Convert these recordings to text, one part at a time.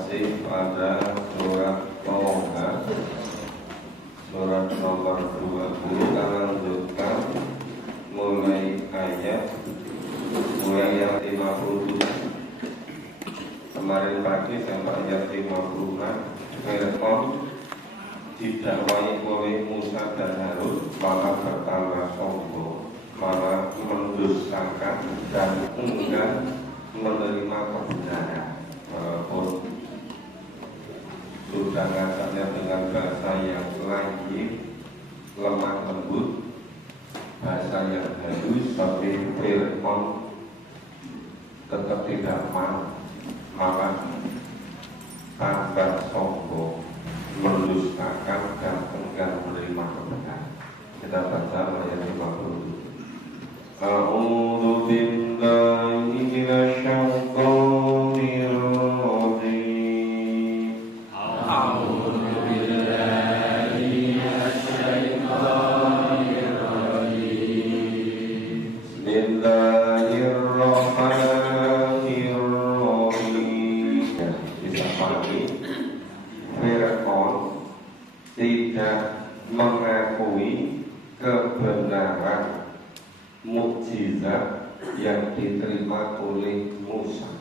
masih pada surat Toha, surat nomor 20. Kita lanjutkan mulai ayat 57. Kemarin pagi sampai ayat 56. Fir'aun didakwai oleh Musa dan Harun malah bertambah sombong, malah mendustakan dan enggan menerima kebenaran, walaupun sudah ngajaknya dengan bahasa yang lain, lemah lembut, bahasa yang halus, tapi Fir'aun tetap tidak mau, malah tambah sombong, mendustakan dan enggan menerima kebenaran. Kita baca ayat 50. A'udzu billahi minasyaitonir rajim. A'udzu billahi minasyaitonir rajim. Bismillahirrahmanirrahim. Bisa pahami, Fir'aun tidak mengakui kebenaran mukjizat yang diterima oleh Musa.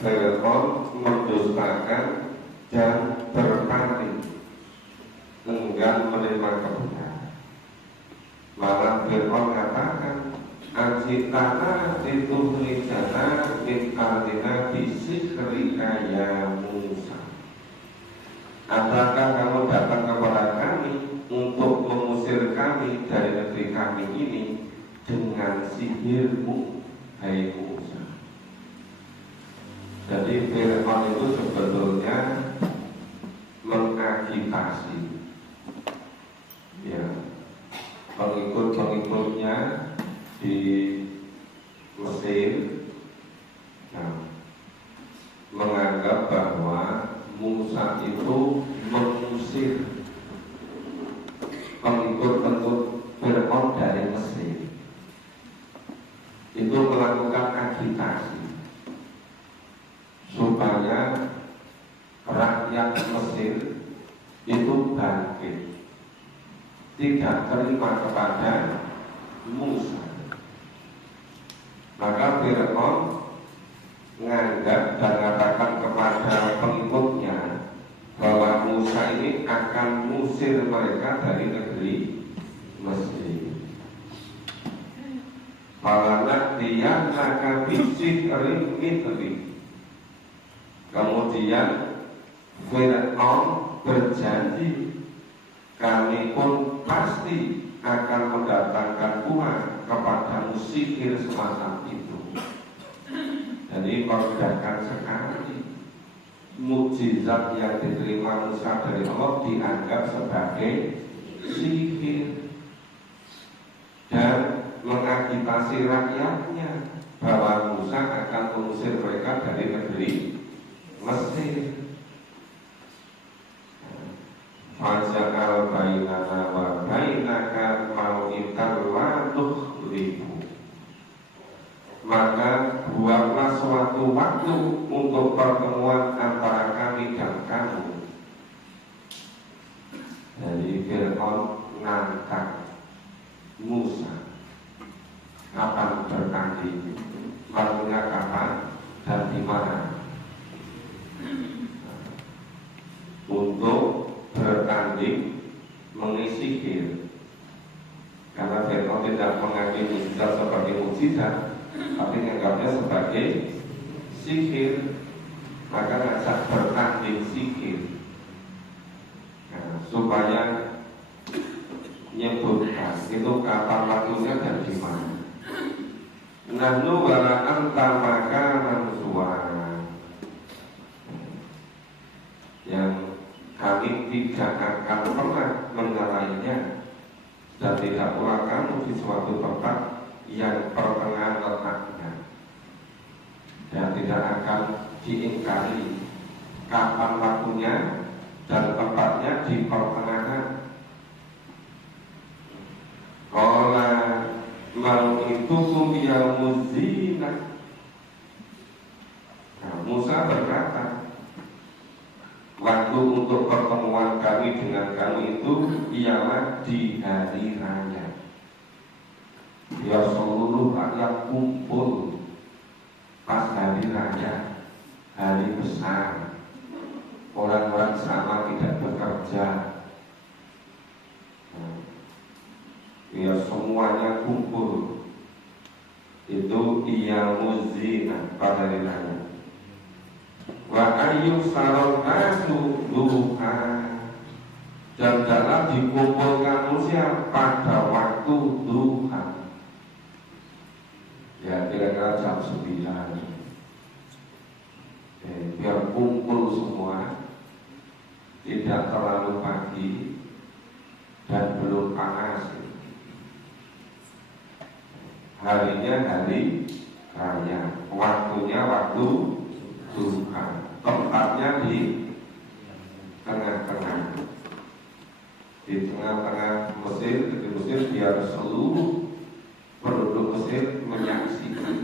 Fir'aun mendustakan dan berpaling, enggan menerima kebenaran. Malah Fir'aun katakan, Ajitana itu rijana min alina bisikrika ya Musa. Apakah kamu datang kepada kami untuk mengusir kami dari negeri kami ini dengan sihirmu, hai Musa? Jadi Fir'aun itu sebetulnya mengagitasi, ya, pengikut-pengikutnya di Mesir, nah, menganggap bahwa Musa itu mengusir pengikut-pengikut Fir'aun dari Mesir. Itu melakukan agitasi supaya rakyat Mesir itu bangkit, tidak terima kepada Musa. Maka Fir'aun menganggap dan mengatakan kepada pengikutnya bahwa Musa ini akan mengusir mereka dari negeri Mesir. Falanaktiyan laka bisihrin mithli. Kemudian Fir'aun berjanji, kami pun pasti akan mendatangkan uang kepadamu sihir semacam itu. Jadi perbudakan sekali mukjizat yang diterima Musa dari Allah dianggap sebagai sihir dan mengagitasi rakyatnya bahwa Musa akan mengusir mereka dari negeri Mesir. Faja'al bainana wa bainaka mau'idan la tukhlifu. Maka buatlah suatu waktu untuk pertemuan antara kami dan kamu. Jadi Fir'aun nantang Musa, kapan bertanding, waktunya kapan dan di mana, untuk bertanding mengisi sihir. Karena Fir'aun tidak mengakui mukjizat sebagai mukjizat, tapi menganggapnya sebagai sihir, maka ngajak bertanding sihir. Nah, supaya menyebutkan itu kapan waktunya dan di mana. Nahnu wala anta makanan suara, yang kami tidak akan pernah menyalahnya, dan tidak pula kamu di suatu tempat yang pertengahan letaknya, dan tidak akan diingkari kapan waktunya dan tempatnya di pertengahan. Qala mau itu yaumuz zinah. Nah, Musa Musa berkata, waktu untuk pertemuan kami dengan kami itu ialah di hari raya. Ya seluruh rakyat kumpul pas hari raya, hari besar. Orang-orang sama tidak bekerja. Ya semuanya kumpul. Itu iyamuzina pada hari raya. Wa ayyub sarol nasu duha, dan dalam dikumpulkan manusia pada waktu duha, ya kira-kira jam 9, biar kumpul semua, tidak terlalu pagi dan belum panas. Harinya hari raya, waktunya waktu duha, tempatnya di tengah-tengah, di tengah-tengah Mesir, di Mesir, biar seluruh penduduk Mesir menyaksikan.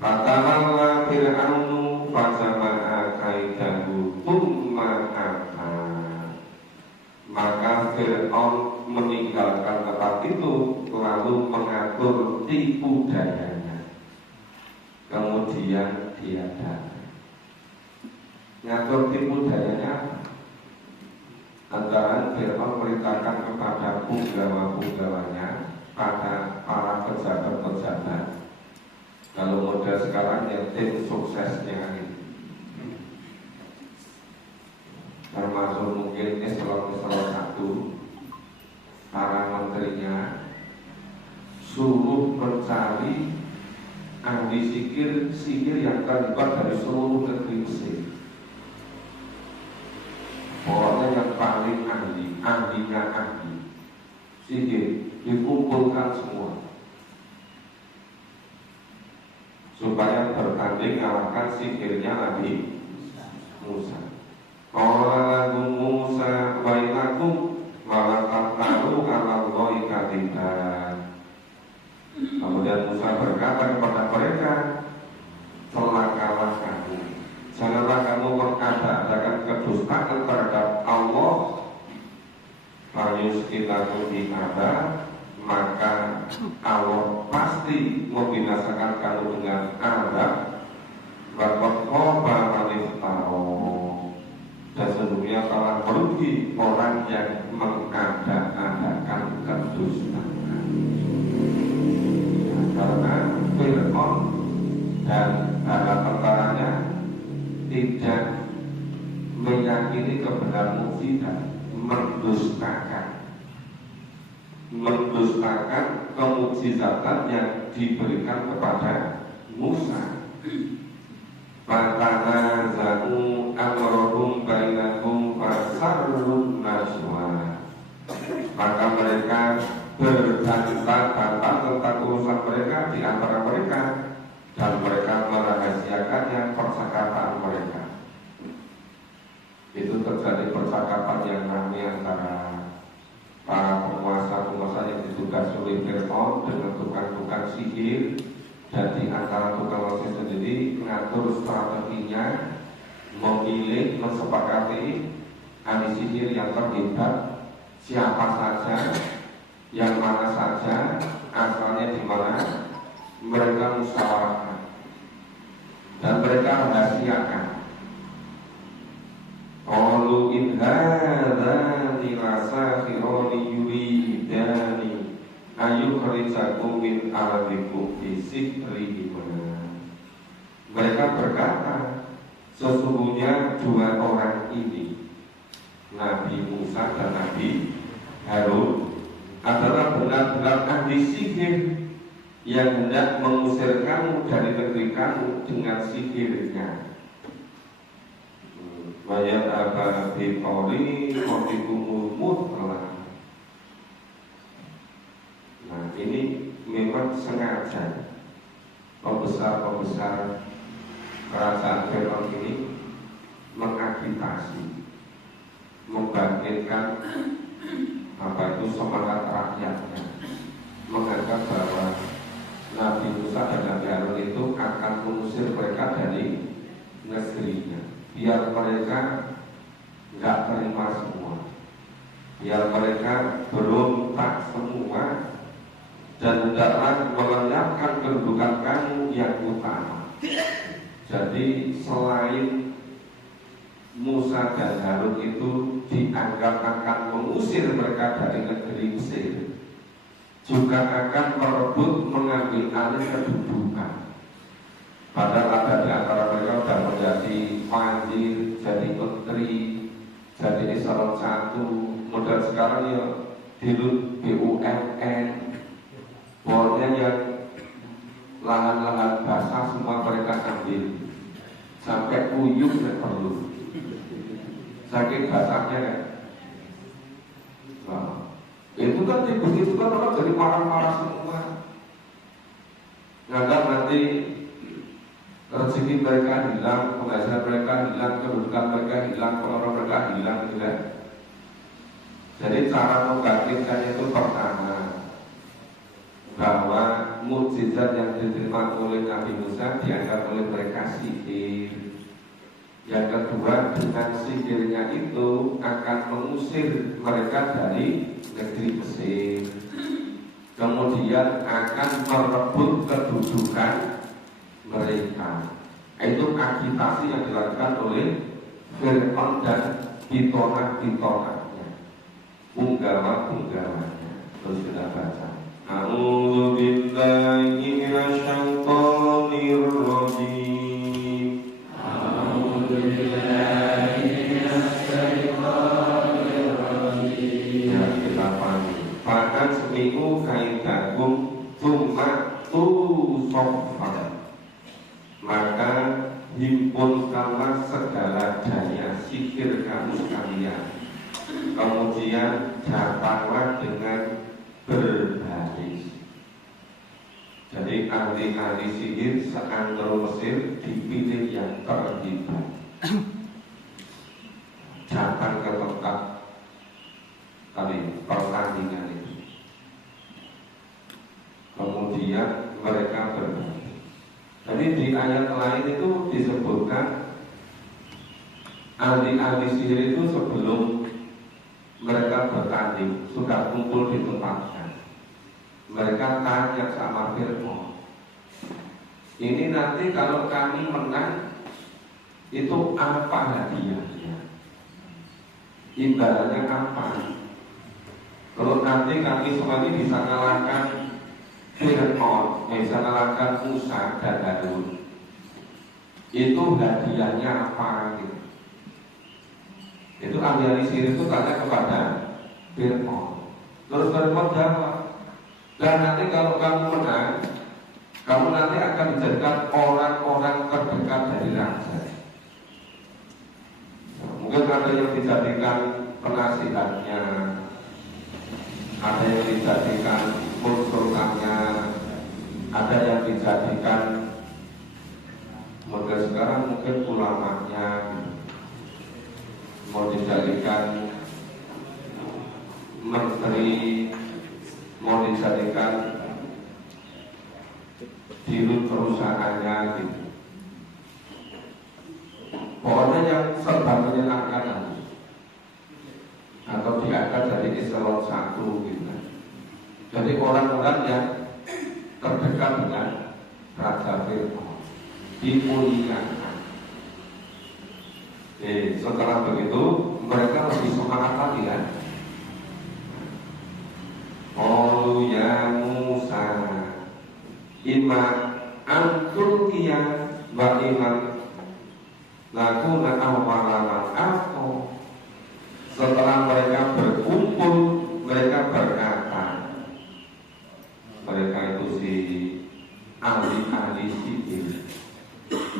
Fatalalla Fir'aunu fasama'a kaidahu thumma ata, maka Fir'aun meninggalkan tempat itu lalu mengatur tipu dayanya. Kemudian dia datang. Ngatur tipu dayanya antara Fir'aun merintahkan kepada punggawa-punggawanya, pada para pejabat-pejabat. Kalau model sekarang yang tim suksesnya ini, termasuk mungkin eselon-eselon 1, para menterinya, suruh mencari ahli sihir yang terlibat dari seluruh negeri Mesir. Pokoknya yang paling ahlinya ahli sihir dikumpulkan semua supaya bertanding mengalahkan sihirnya Nabi Musa. Qala Musa wa ilakum wa taqalu ala Allahi kadiban. Kemudian Musa berkata kepada mereka, celakalah kamu, janganlah kamu mengada-adakan kedustaan terhadap Allah. Fayus kita ada, maka Allah pasti membinasakan kamu dengan azab. Bakot khoba maniftaro, dan sesungguhnya telah merugi orang yang mengada-adakan kedustaan. Karena Fir'aun dan para tentaranya tidak meyakini kebenaran mukjizat, mendustakan kemukjizatan yang diberikan kepada Musa. Fatanaza'u amrahum bainahum fasarrun najwa, maka mereka berbantah-bantah tentang urusan mereka di antara mereka, dan mereka merahasiakannya percakapan mereka. Itu terjadi percakapan yang ramai antara para penguasa-penguasa yang ditugas oleh Fir'aun dengan tukang-tukang sihir, dan di antara tukang sihir sendiri mengatur strateginya, memilih, mensepakati ahli sihir yang terlibat, siapa saja, yang mana saja, asalnya di mana, mereka musyawarahkan dan mereka rahasiakan. Qalu in hadzani lasakhirani yuridani ayyukhrijakum min ardikum bi sihrihima. Mereka berkata, sesungguhnya dua orang ini, Nabi Musa dan Nabi Harun, adalah benar-benar ahli sihir yang hendak mengusir kamu dari negeri kamu dengan sihirnya. Bayat apa bikori kotikumul mutlah. Nah ini memang sengaja pembesar-pembesar kerajaan Fir'aun ini mengagitasi, membangkitkan apa itu semangat rakyatnya, menganggap bahwa Nabi Musa dan Nabi Harun itu akan mengusir mereka dari negerinya, biar mereka nggak terima semua, biar mereka berontak semua dan hendaklah melenyapkan kedudukan kamu yang utama. Jadi selain Musa dan Harun itu dianggap akan mengusir mereka dari negeri Mesir, juga akan merebut mengambil alih kedudukan. Padahal ada di antara mereka sudah menjadi wazir, jadi menteri, jadi eselon 1, modal sekarang ya dirut BUMN, pokoknya yang lahan-lahan basah semua mereka ambil, sampai uyuk nggak perlu, saking basahnya kan. Nah, itu kan begitu kan orang jadi marah-marah semua. Nggak nanti rezeki mereka hilang, penghasilan mereka hilang, kedudukan mereka hilang, pengeluaran mereka hilang, tidak. Jadi cara membangkitkan itu pertama, bahwa mukjizat yang diterima oleh Nabi Musa dianggap oleh mereka sihir. Yang kedua, dengan sihirnya itu akan mengusir mereka dari negeri Mesir. Kemudian akan merebut kedudukan mereka. Itu agitasi yang dilakukan oleh Fir'aun dan pitonak-pitonaknya, punggawa-punggawanya. Terus kita baca, A'udzu billahi minasyaitonir rajim. A'udzu billahi minasyaitonir rajim. Ya, kita pahami. Bahkan seminggu kaidakum cuma sofan, maka himpunkanlah segala daya sihir kamu sekalian, kemudian datanglah dengan berbaris. Jadi ahli-ahli sihir seantero Mesir dipilih yang terhebat, datang ke tempat pertandingan itu. Kemudian mereka berbaris. Jadi di ayat lain itu disebutkan ahli-ahli sihir itu sebelum mereka bertanding sudah kumpul di tempatnya. Mereka tanya sama Fir'aun, ini nanti kalau kami menang itu apa hadiahnya? Imbalannya apa? Kalau nanti kami semua ini bisa kalahkan Fir'aun, bisa kalahkan Musa dan Harun, itu hadiahnya apa? Gitu. Itu ahli sihir itu tanya kepada Fir'aun. Terus Fir'aun jawab, dan nanti kalau kamu menang, kamu nanti akan dijadikan orang-orang terdekat dari raja. Mungkin ada yang dijadikan penasihatnya, ada yang dijadikan konsultannya, ada yang dijadikan model sekarang mungkin ulamanya, mau dijadikan menteri, mau dijadikan dirut perusahaannya gitu. Pokoknya yang serba menyenangkan atau diangkat dari eselon 1 gitu. Jadi orang-orang yang terdekat dengan Raja Fir'aun dimuliakan. Setelah begitu mereka lebih semangat lagi kan. Oh ya Musa, imma antulkiya wa imma lakuna awalaman aku. Setelah mereka berkumpul, mereka berkata, mereka itu si ahli-ahli sihir,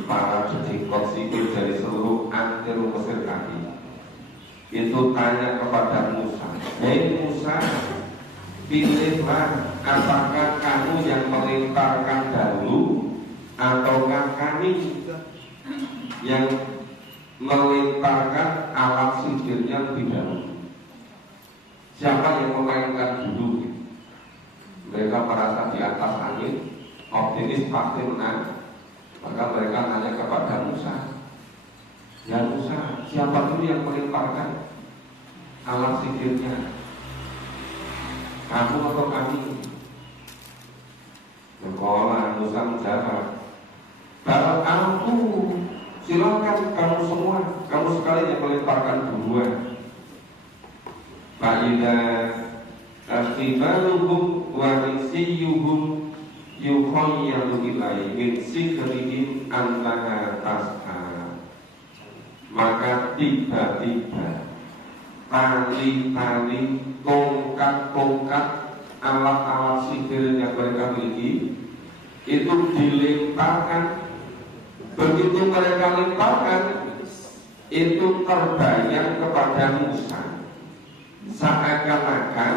para dedikot sihir dari seluruh antero Mesir tadi, itu tanya kepada Musa, hei Musa, pilihlah, apakah kamu yang melemparkan dahulu ataukah kami yang melemparkan alat sihirnya lebih dahulu? Siapa yang memainkan dulu? Mereka merasa di atas angin, optimis pasti menang. Maka mereka nanya kepada Musa, ya Musa, siapa dulu yang melemparkan alat sihirnya? Kamu atau kami? Sekolah Musa menjawab, kalau aku, silakan kamu semua, kamu sekali yang melemparkan duluan. Fa'idha astibaluhum wa nisiyuhum yukhayyalu ilai min sihrihim antaha tas'a. Maka tiba-tiba tali-tali, tongkat-tongkat, alat-alat sihir yang mereka miliki itu dilemparkan. Begitu mereka lemparkan, itu terbayang kepada Musa seakan-akan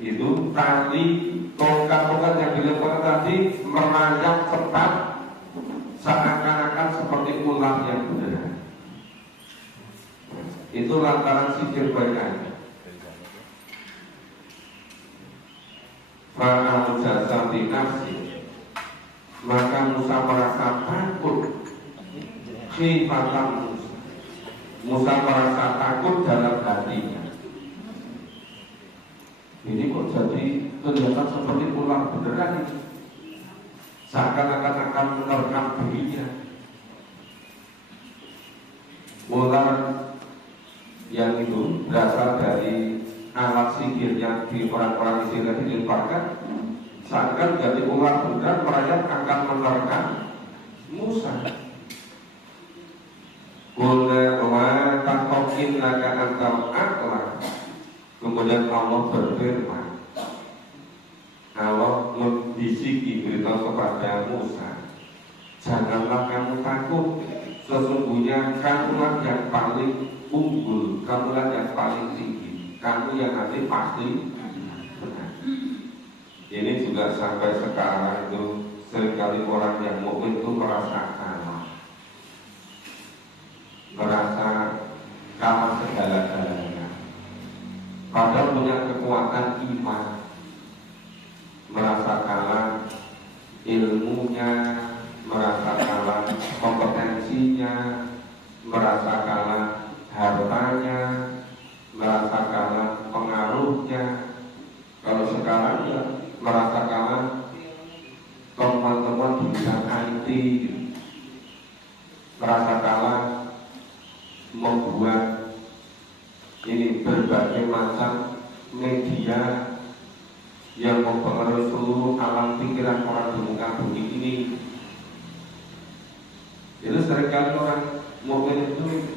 itu tali tongkat-tongkat yang dilemparkan tadi merayap cepat, seakan-akan seperti ular yang benar. Itu lantaran sihir mereka. Fa'al jasa binafsi, maka Musa merasa takut. Khifatan Musa, Musa merasa takut dalam hatinya. Ini kok jadi kelihatan seperti ular beneran ini, seakan-akan akan menerkam dirinya. Ular yang itu berasal dari alat sihir yang di orang-orang Israel dilemparkan, seakan jadi ular beneran merayap akan menerkam Musa. Qulna wa taqin laka antal aqla. Kemudian Allah berfirman, Allah membisiki beritahu kepada Musa, janganlah kamu takut, sesungguhnya kamulah yang paling unggul, kamulah yang paling tinggi, kamu yang nanti pasti benar. Ini juga sampai sekarang itu seringkali orang yang mukmin itu merasa kalah, merasa kalah segala-galanya. Padahal punya kekuatan iman, merasa kalah ilmunya, merasa kalah kompetensinya, merasa kalah hartanya, merasa kalah pengaruhnya. Kalau sekarang ya merasa kalah teman-teman di bidang IT, merasa kalah membuat ini berbagai macam media yang mempengaruhi seluruh alam pikiran orang di muka bumi ini. Jadi seringkali orang mukmin itu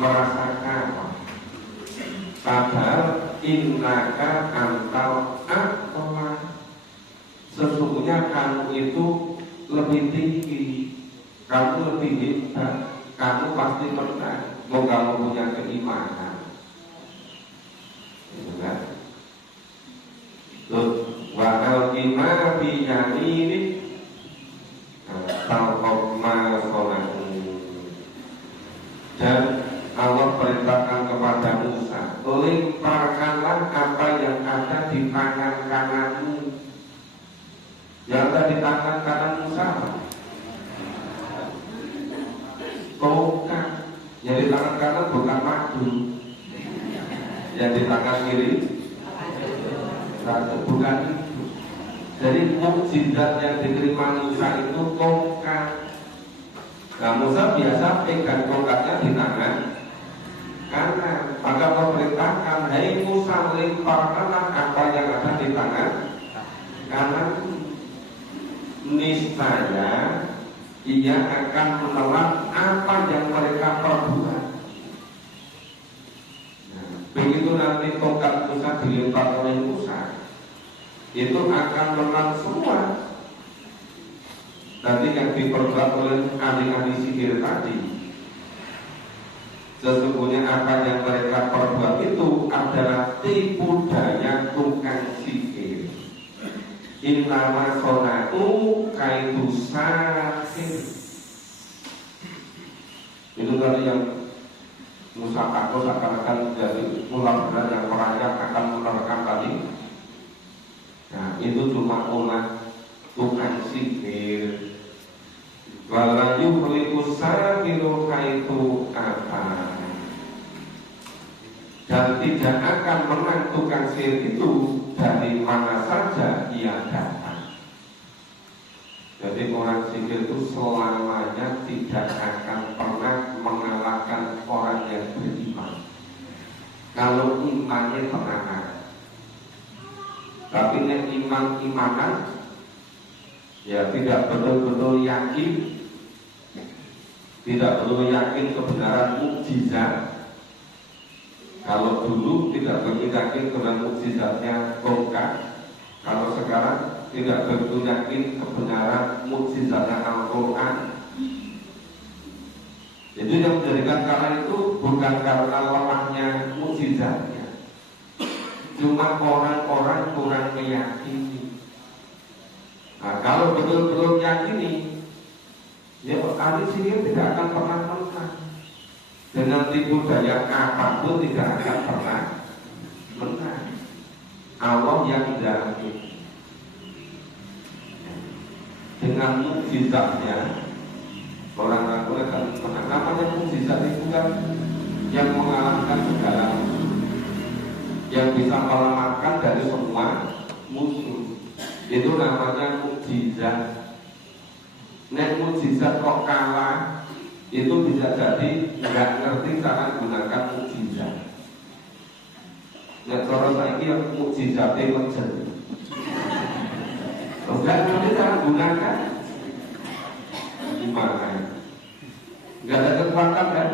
merasakan, padahal innaka antal aqwa, sesungguhnya kamu itu lebih tinggi, kamu lebih hebat, kamu pasti menang. Mau kamu punya keimanan, kan? Wahal iman biyamini talqoma solahu. Dan Allah perintahkan kepada Musa, lemparkanlah apa yang ada di tangan kananmu. Yang ada di tangan kanan Musa, tongkat. Yang di tangan kanan bukan madu, yang di tangan kiri bukan itu. Jadi mukjizat yang diterima Musa itu tongkat. Nah, Musa biasa pegang tongkatnya di tangan kanan. Maka Allah perintahkan, hai Musa, lemparkanlah apa yang ada di tangan kanan. Niscaya ia akan menelan apa yang mereka perbuat. Nah, begitu nanti tongkat Musa dilempar oleh Musa, itu akan menelan semua nanti yang diperbuat oleh ahli-ahli sihir tadi. Sesungguhnya apa yang mereka perbuat itu adalah tipu daya tukang sihir. Innama sona'u kaitu sahir. Itu tadi yang Musa takut akan jadi ular benar yang merayap akan menerkam tadi. Nah, itu cuma ulah tukang sihir. Wala yukhliqu sahiru kaitu apa. Dan tidak akan menang tukang sihir itu dari mana saja ia datang. Jadi orang sihir itu selamanya tidak akan pernah mengalahkan orang yang beriman. Kalau imannya tenang. Tapi nek imanan ya tidak betul-betul yakin, tidak betul yakin kebenaran mukjizat. Kalau dulu tidak begitu yakin kebenaran mukjizatnya Bongkar, kalau sekarang tidak begitu yakin kebenaran mukjizatnya Al-Quran. Jadi yang menjadikan kalah itu bukan karena lemahnya mukjizatnya, cuma orang-orang kurang meyakini. Nah, kalau betul-betul yakini, ya ahli sihir tidak akan pernah menang. Dengan tipu daya apapun tidak akan pernah menang. Allah yang jamin. Dengan mukjizatnya orang akan menang. Namanya mukjizat itu kan yang mengalahkan segala, yang bisa melamatkan dari semua musuh. Itu namanya mukjizat. Nek mukjizat kok kalah, itu bisa jadi nggak ngerti cara gunakan mukjizat. Nek cara saiki yang mukjizatnya mencet, nggak ngerti cara gunakan, gimana? Nggak ada kekuatan kan?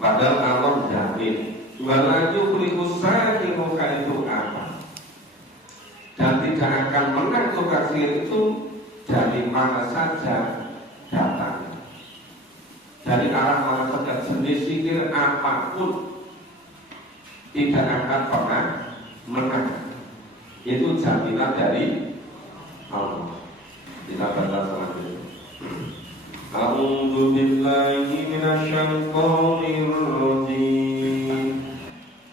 Padahal Allah jamin. Wala yukhliqu sahiru kaitu apa. Dan tidak akan menang tukang sihir itu dari mana saja datang. Dari arah mana saja, jenis sihir apapun tidak akan pernah menang. Itu jaminan dari Allah. Kita baca selanjutnya. A'udzu billahi minasyaitonir rajim.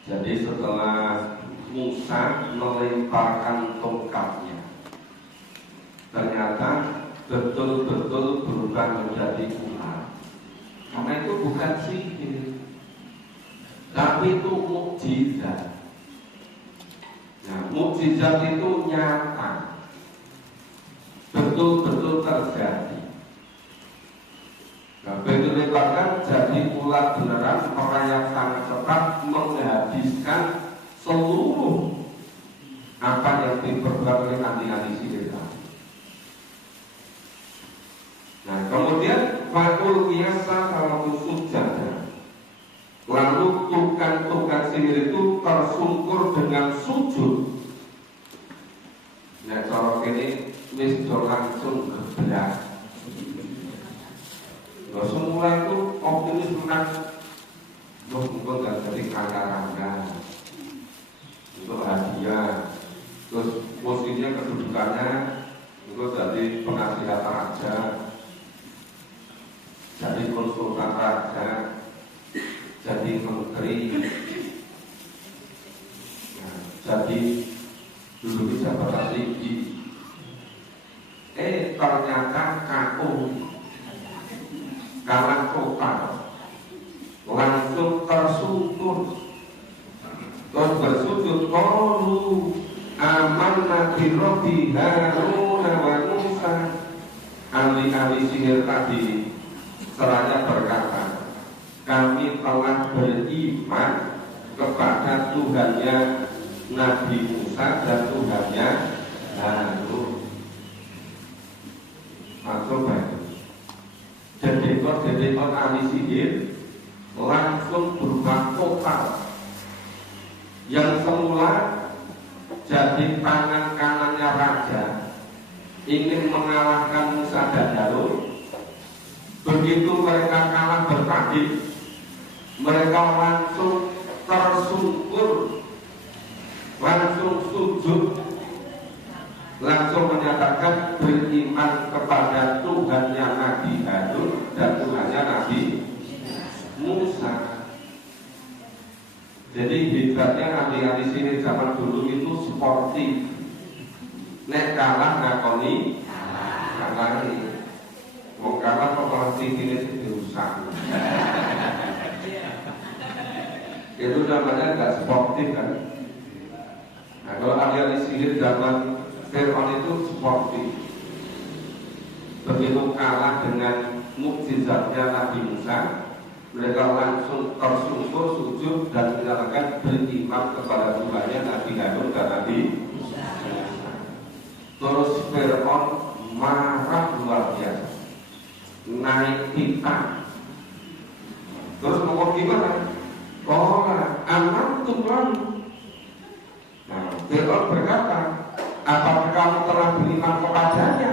Jadi setelah Musa melemparkan tongkatnya, ternyata betul-betul berubah menjadi ular. Karena itu bukan sihir, tapi itu mukjizat. Nah, mukjizat itu nyata, betul-betul terjadi. Nah, begitu lebarkan jadi ular beneran, orang yang sangat cepat menghabiskan seluruh apa yang diperbuat oleh ahli-ahli sihir. Nah, kemudian fakul biasa kalau sujud, lalu tukang sihir itu tersungkur dengan sujud. Nah, cara ini wis langsung geblak. Semula itu optimis menang, mungkin gak jadi rangga untuk hadiah, terus posisinya kedudukannya itu jadi penasihat raja, jadi konsultan raja, jadi menteri, nah, jadi dulu di jabatan tinggi. Ternyata kalah total, langsung tersungkur, terus bersujud. Qalu amanna bi rabbi Harun wa Musa. Ahli-ahli sihir tadi seraya berkata, kami telah beriman kepada Tuhannya Nabi Musa dan Tuhannya Harun. Maksud baik. Dedekon ahli sihir langsung berubah total. Yang semula jadi tangan kanannya raja, ingin mengalahkan Musa dan Harun. Begitu mereka kalah bertanding, mereka langsung tersungkur, langsung sujud, langsung menyatakan beriman kepada Tuhannya Nabi Harun dan Tuhannya Nabi Musa. Jadi Biasanya ahli-ahli sihir zaman dulu itu sportif. Nek kalah ngakoni kalah ini. Mau kalah kok malah sihirnya sih dirusak. Itu namanya nggak sportif kan. Nah kalau ahli-ahli sihir zaman Fir'aun itu sportif. Begitu kalah dengan mukjizatnya Nabi Musa, mereka langsung tersungkur sujud dan menyatakan beriman kepada Tuhannya Nabi Harun dan Nabi Musa. Terus Fir'aun marah luar biasa, naik pipa. Terus ngomong gimana? Amantum lalu. Nah, Fir'aun berkata, apakah kamu telah beriman kepadanya?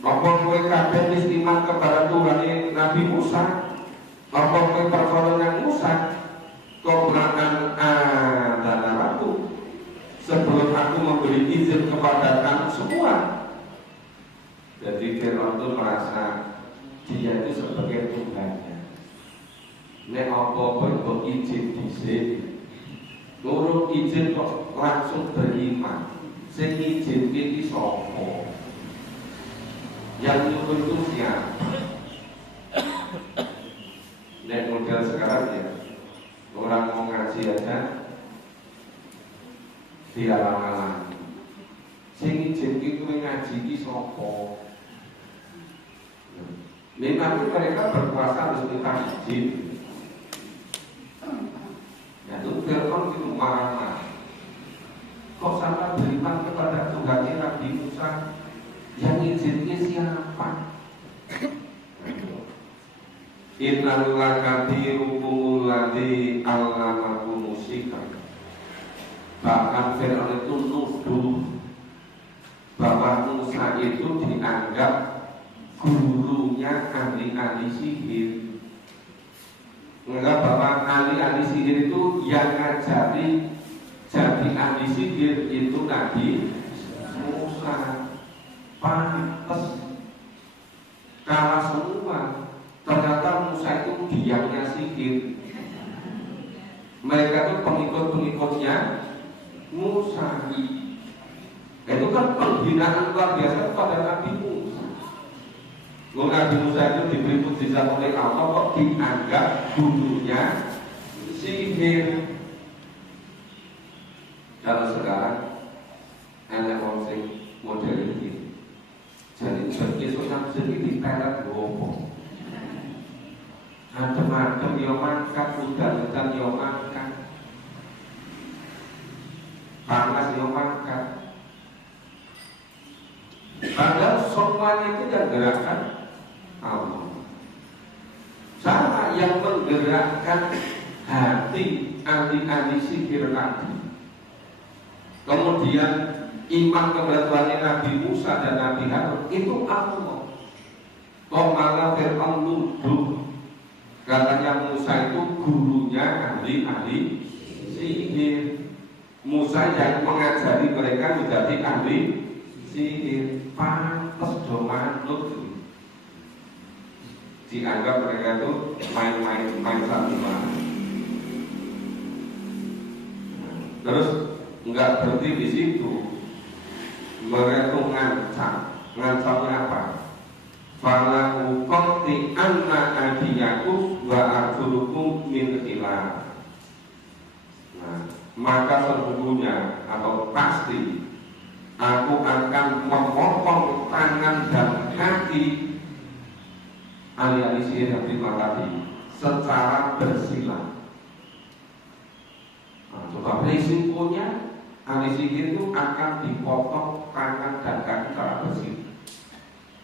Apa kowe kabeh wis iman kepada Tuhan Nabi Musa? Apa kowe pertolongan Musa? Qoblaan dan aku sebelum aku memberi izin kepada kamu semua. Jadi Fir'aun itu merasa dia itu sebagai Tuhannya. Nek apa kok izin dhisik, urung izin kok langsung beriman. Sing izin iki sapa? Yang nyuruh itu siapa? Nek model sekarang ya, orang mau ngaji aja dialang-alang. Sing izin itu ngaji iki sapa? Memang mereka berkuasa harus minta izin. Ya itu Fir'aun itu marah-marah. Kok sampai beriman kepada Tuhan Nabi Musa? Yang izinnya siapa? Innal lakabirukumul ladzi allamakum musika. Bahkan Fir'aun itu nuduh bahwa Musa itu dianggap gurunya ahli-ahli sihir. Menganggap bahwa ahli-ahli sihir itu yang ngajari jadi ahli sihir itu Nabi Musa. Pantes kalah semua. Ternyata Musa itu diamnya sihir. Mereka itu pengikut-pengikutnya Musa. Itu kan penghinaan luar biasa kepada Nabi Musa. Nabi Musa itu diberi mukjizat oleh Allah kok dianggap gurunya sihir. Kalau sekarang ada orang sing model ini. Jadi besok sampai di perak gopo. Adem-adem yo makan, udan-udan yo makan, panas yo makan. Padahal semuanya itu yang gerakan Allah. Sama yang menggerakkan hati ahli-ahli sihir tadi. Kemudian iman kepada Tuhan Nabi Musa dan Nabi Harun itu Allah. Kok malah Fir'aun nuduh katanya Musa itu gurunya ahli-ahli sihir. Musa yang mengajari mereka menjadi ahli sihir. Pantes do manut. Dianggap mereka itu main satu-satu. Terus enggak berhenti di situ. Mereka itu ngancamnya apa? Fala uqti anna adiyakum wa arjulukum min khilaf. Nah, maka sesungguhnya atau pasti aku akan memotong tangan dan kaki ahli-ahli sihir yang tadi secara bersila. Nah, coba risikonya ahli sihir itu akan dipotong tangan dan kaki secara bersila.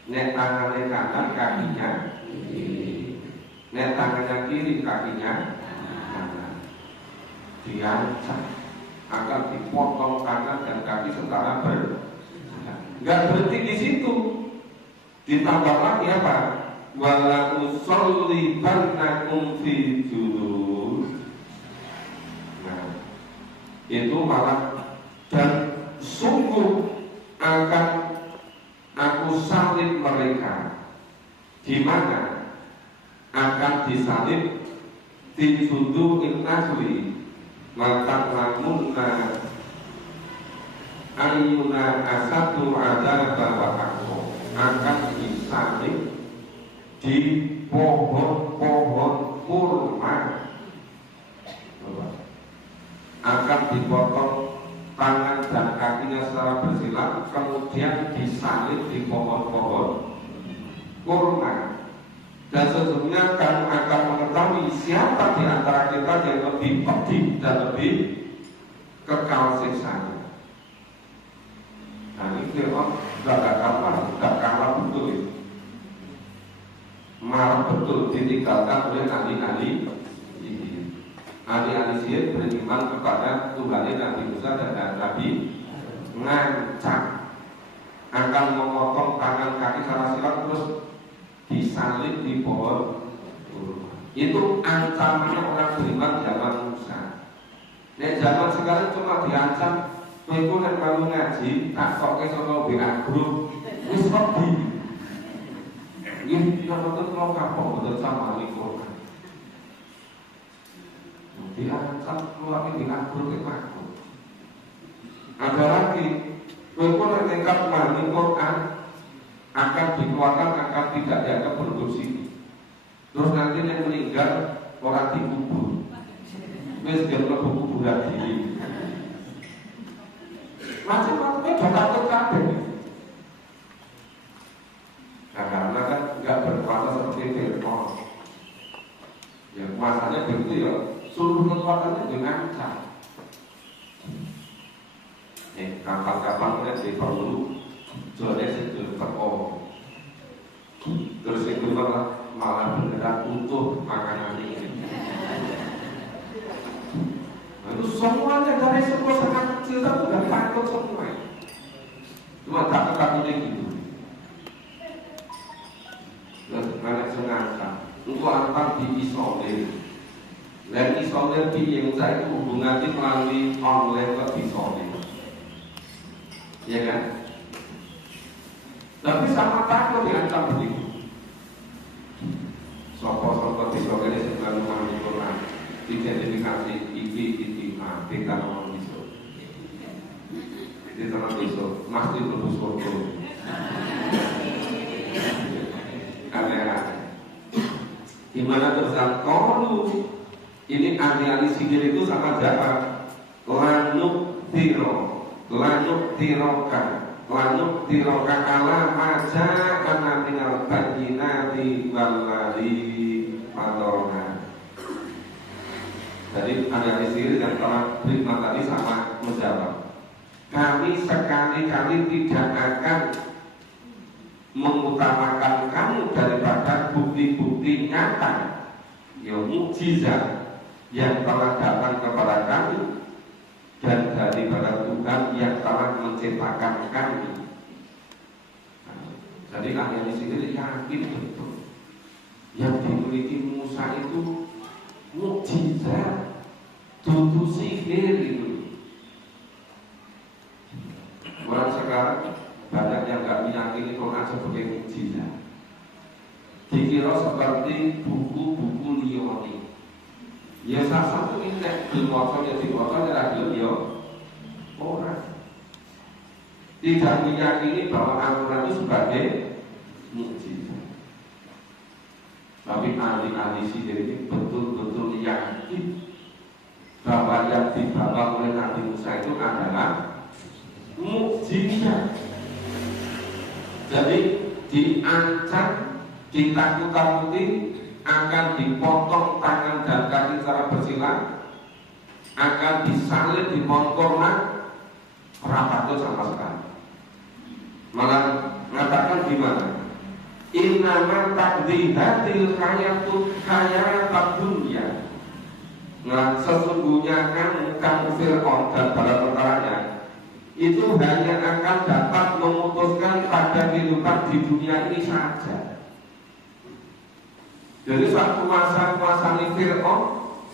Nek tangannya kanan, kakinya kiri. Nek tangannya kiri, kakinya kanan. Diancam akan dipotong tangan dan kaki secara bersila. Enggak berhenti di situ. Ditambah lagi apa? Wala usollibannakum fi julud. Nah, itu malah dan sungguh akan aku salib mereka. Di mana akan disalib di sudu'il nasri, maka lamunna ayyuna asatu ada bahwa akan disalib di pohon-pohon kurma, akan dipotong tangan dan kakinya secara bersilang, kemudian disalib di pohon-pohon kurma. Dan sesungguhnya kamu akan mengetahui siapa di antara kita yang lebih pedih dan lebih kekal siksanya. Nah ini Fir'aun gak kalah betul, marah betul, ditinggalkan oleh ahli-ahli sihir beriman kepada Tuhan Nabi Musa dan Nabi, ngancam akan memotong tangan kaki secara silang terus disalib di pohon kurma. Itu ancamannya orang beriman zaman Musa. Nek zaman sekarang cuma diancam, kowe iku nek kamu ngaji tak koke sono WA grup wis wedi. Iki nek betul mau kapok betul sama likur. Diancam keluar di grup itu aku. Ada lagi, kowe iku nek nekat mani Quran akan dikeluarkan, akan tidak dianggap berdosa. Terus nanti yang meninggal orang dikubur, wes dia mlebu kuburan diri. Macam-macamnya udah takut kabeh. Nah karena kan nggak berkuasa seperti Fir'aun. Ya kuasanya begitu ya, seluruh kekuatannya dirancang. Kapan-kapan kita perlu jodoh itu teko. Terus itu malah beneran utuh makanan ini. Itu semuanya dari sebuah sangat kecil itu udah takut semua. Cuma takut-takutnya gitu. Terus anak sengaja untuk antar diisolir. Dan isolir di yang saya itu hubungannya melalui online ke isolir. Ya kan? Tapi sama takut diancam begitu. Sopo-sopo isolir ini sebenarnya memahami Quran. Identifikasi kita ngomong besok. Jadi tanah besok pasti berus surga. Aneh-aneh. Gimana terusan? Kalau ini ahli-ahli sihir itu sama siapa? Lanuk tiroka ala maja anaminal bajinati walari padona. Jadi ahli sihir dan para beriman tadi sama menjawab, kami sekali-kali tidak akan mengutamakan kamu daripada bukti-bukti nyata, ya mukjizat yang telah datang kepada kami dan daripada Tuhan yang telah menciptakan kami. Jadi ahli sihir yakin betul yang dimiliki Musa itu mukjizat, tutu sihir itu. Orang sekarang banyak yang nggak meyakini Quran sebagai mukjizat, dikira seperti buku-buku lioni. Ya salah satu ini dilwasa ya dilwasa ya dilio orang tidak meyakini bahwa Al-Quran itu sebagai mukjizat. Tapi ahli-ahli sihir ini betul-betul yakin bahwa yang dibawa oleh Nabi Musa itu adalah mukjizat. Jadi diancam, ditakut-takuti, akan dipotong tangan dan kaki secara bersilang, akan disalib di pohon kurma, takut sama sekali. Malah mengatakan gimana? Innama takdihatil hayatad dunya. Nah, sesungguhnya kamu Fir'aun dan bala tentaranya itu hanya akan dapat memutuskan pada kehidupan di dunia ini saja. Jadi saat kuasa Fir'aun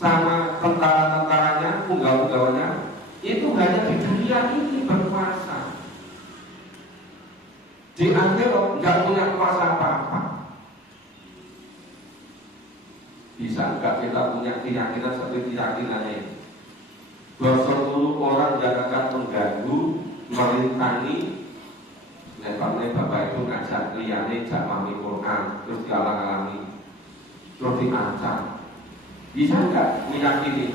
sama tentara-tentaranya, punggawa-punggawanya itu hanya di dunia ini berkuasa. Di akhirat nggak punya kuasa apa-apa. Bisa nggak kita punya keyakinan seperti keyakinannya ini? merintangi levelnya bapak itu ngajak liyane jak mami Quran terus dialang-alangi terus diancam. Bisa nggak meyakini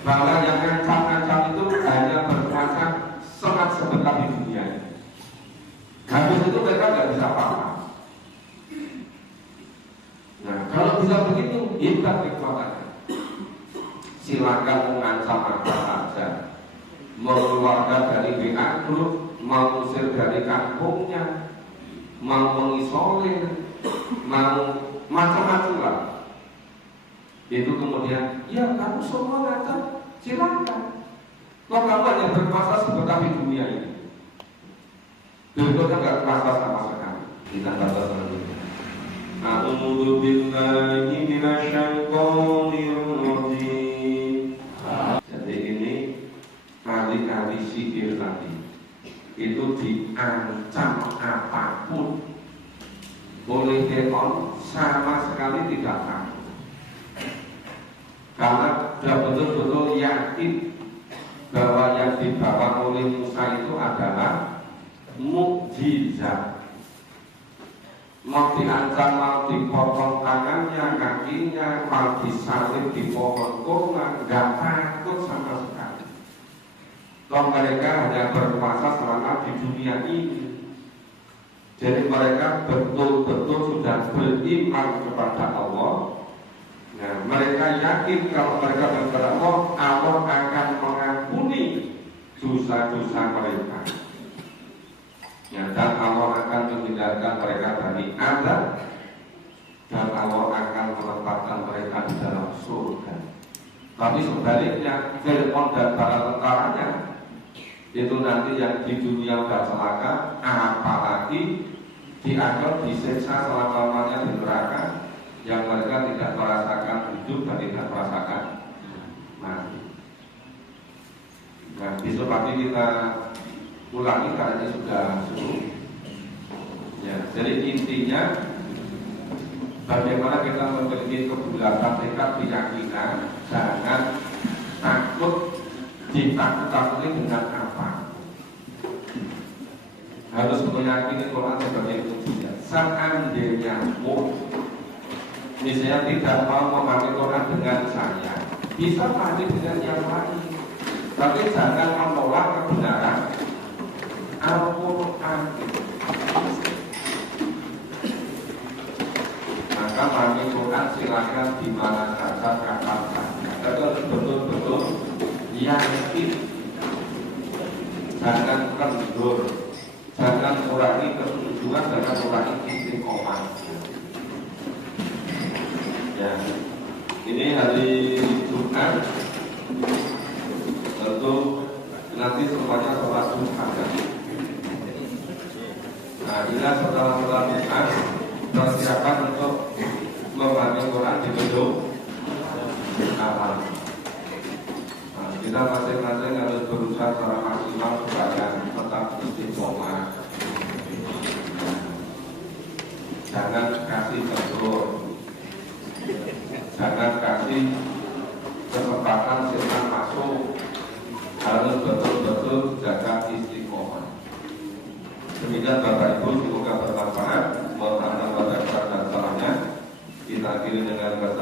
bahwa yang ngancam-ngancam itu hanya berkuasa sangat sebentar di dunia ini? Habis itu mereka nggak bisa paham. Nah, kalau bisa begitu, hebat kekuatannya. Silakan mengancam apa saja, mengeluarkan dari WA grup, mengusir dari kampungnya, mau mengisolir, mau macam-macam lah. Itu kemudian, ya kamu semua ngancam, silakan. Kok kamu hanya berkuasa sebentar di dunia ini? Berikutnya nggak terasa sama sekali. Kita baca selanjutnya. A'udzu billahi minasyaitonir rajim. Jadi ini kali-kali sihir tadi itu diancam apapun oleh Fir'aun sama sekali tidak takut. Karena dia betul-betul yakin bahwa yang dibawa oleh Musa itu adalah mukjizat. Mau diancam, mau dipotong tangannya, kakinya, mau disalib di pohon kurma, nggak takut sama sekali. Toh mereka hanya berkuasa selama di dunia ini. Jadi mereka betul-betul sudah beriman kepada Allah. Nah, mereka yakin kalau mereka kepada Allah, Allah akan mengampuni dosa-dosa mereka. Ya, dan Allah akan menghindarkan mereka dari azab, dan Allah akan menempatkan mereka di dalam surga. Tapi sebaliknya, Fir'aun dan para tentaranya itu nanti yang di dunia sudah celaka, apalagi dianggap disiksa selama-lamanya di neraka, yang mereka tidak merasakan hidup dan tidak merasakan mati. Nah, besok pagi kita ulangi karena ini sudah subuh. Ya, jadi intinya bagaimana kita memiliki kebulatan tekad keyakinan, jangan takut ditakut-takuti dengan apa. Harus meyakini Quran sebagai mukjizat. Seandainya misalnya tidak mau memahami Quran dengan saya, bisa mati dengan yang lain, tapi jangan menolak kebenaran Al-Quran. Maka memahami Quran silakan di mana saja, kapan saja. Tapi betul-betul yakin, jangan kendur, jangan kurangi kesujuan, jangan kurangi istiqomah. Ya, ini hari Jumat, tentu nanti semuanya sholat Jumat. Nah, bila setelah sholat Jumat persiapan untuk memahami Quran di gedung awal. Nah, kita masing-masing harus berusaha secara maksimal supaya tetap istiqomah. Jangan kasih kendor, jangan kasih kesempatan setan masuk. Harus betul-betul jaga istiqomah. Demikian Bapak Ibu, semoga bermanfaat. Mohon maaf atas dan salahnya. Kita akhiri dengan kata